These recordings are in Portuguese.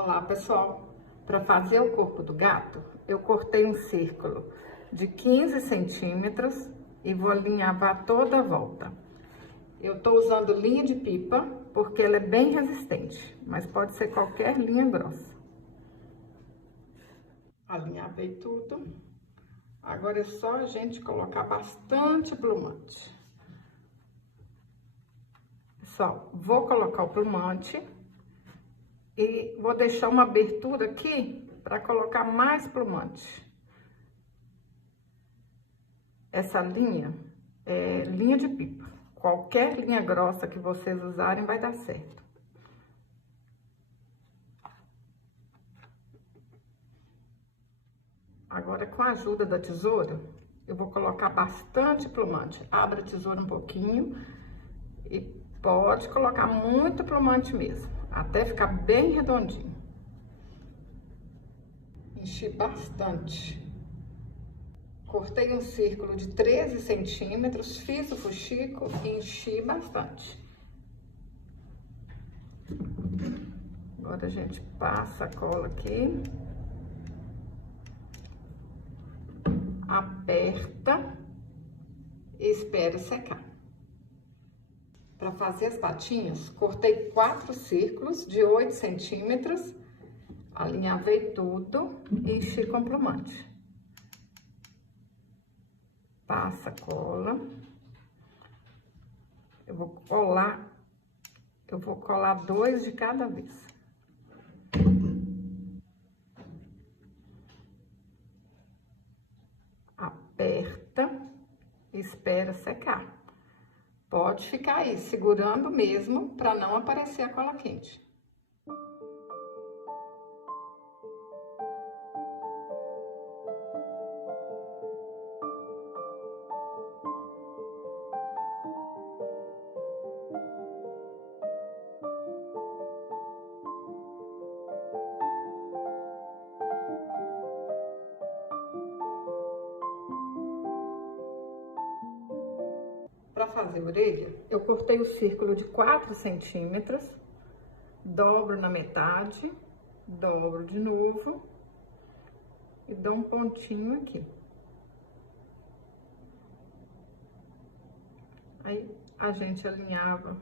Olá pessoal, para fazer o corpo do gato, eu cortei um círculo de 15 centímetros e vou alinhavar toda a volta. Eu tô usando linha de pipa porque ela é bem resistente, mas pode ser qualquer linha grossa. Alinhavei tudo. Agora é só a gente colocar bastante plumante. Pessoal, vou colocar o plumante e vou deixar uma abertura aqui para colocar mais plumante. Essa linha é linha de pipa. Qualquer linha grossa que vocês usarem vai dar certo. Agora, com a ajuda da tesoura, eu vou colocar bastante plumante. Abra a tesoura um pouquinho e pode colocar muito plumante mesmo, até ficar bem redondinho. Enchi bastante. Cortei um círculo de 13 centímetros, fiz o fuxico e enchi bastante. Agora a gente passa a cola aqui. Aperta e espera secar. Para fazer as patinhas, cortei 4 círculos de 8 centímetros, alinhavei tudo e enchi com plumante. Passa a cola. Eu vou colar 2 de cada vez. Aperta e espera secar. Pode ficar aí segurando mesmo para não aparecer a cola quente. Para fazer a orelha, eu cortei o círculo de 4 centímetros, dobro na metade, dobro de novo e dou um pontinho aqui. Aí a gente alinhava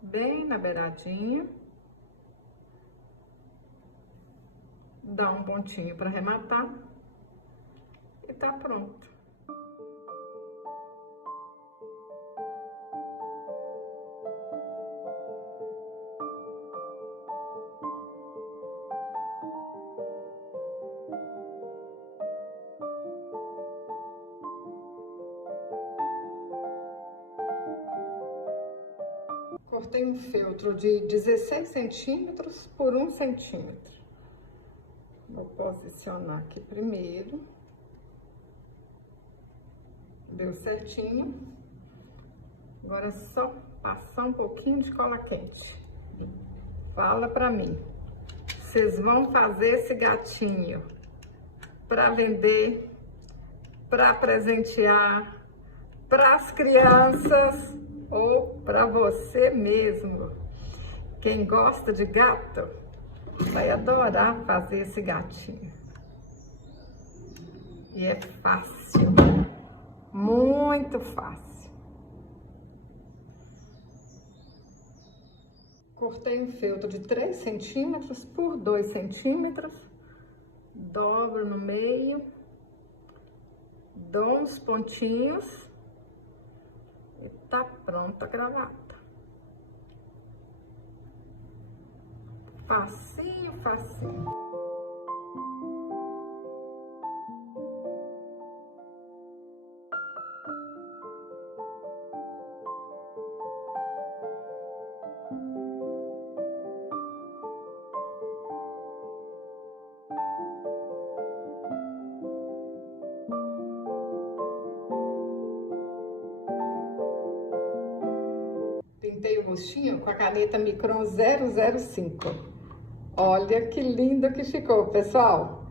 bem na beiradinha, dá um pontinho para arrematar e tá pronto. Cortei um feltro de 16 centímetros por 1 centímetro. Vou posicionar aqui primeiro. Deu certinho. Agora é só passar um pouquinho de cola quente. Fala pra mim. Vocês vão fazer esse gatinho para vender, para presentear, para as crianças ou para você mesmo. Quem gosta de gato vai adorar fazer esse gatinho. E é fácil, muito fácil. Cortei um feltro de 3 centímetros por 2 centímetros, dobro no meio, dou uns pontinhos e tá pronta a gravata. Facinho, facinho. Pintei o rostinho com a caneta Micron 005. Olha que lindo que ficou, pessoal.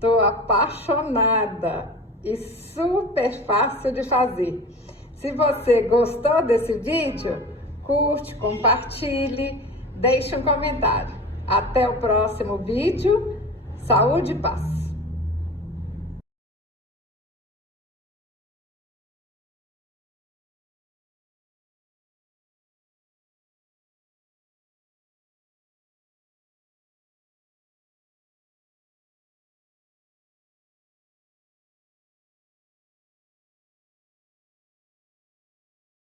Tô apaixonada e super fácil de fazer. Se você gostou desse vídeo, curte, compartilhe, deixe um comentário. Até o próximo vídeo. Saúde e paz!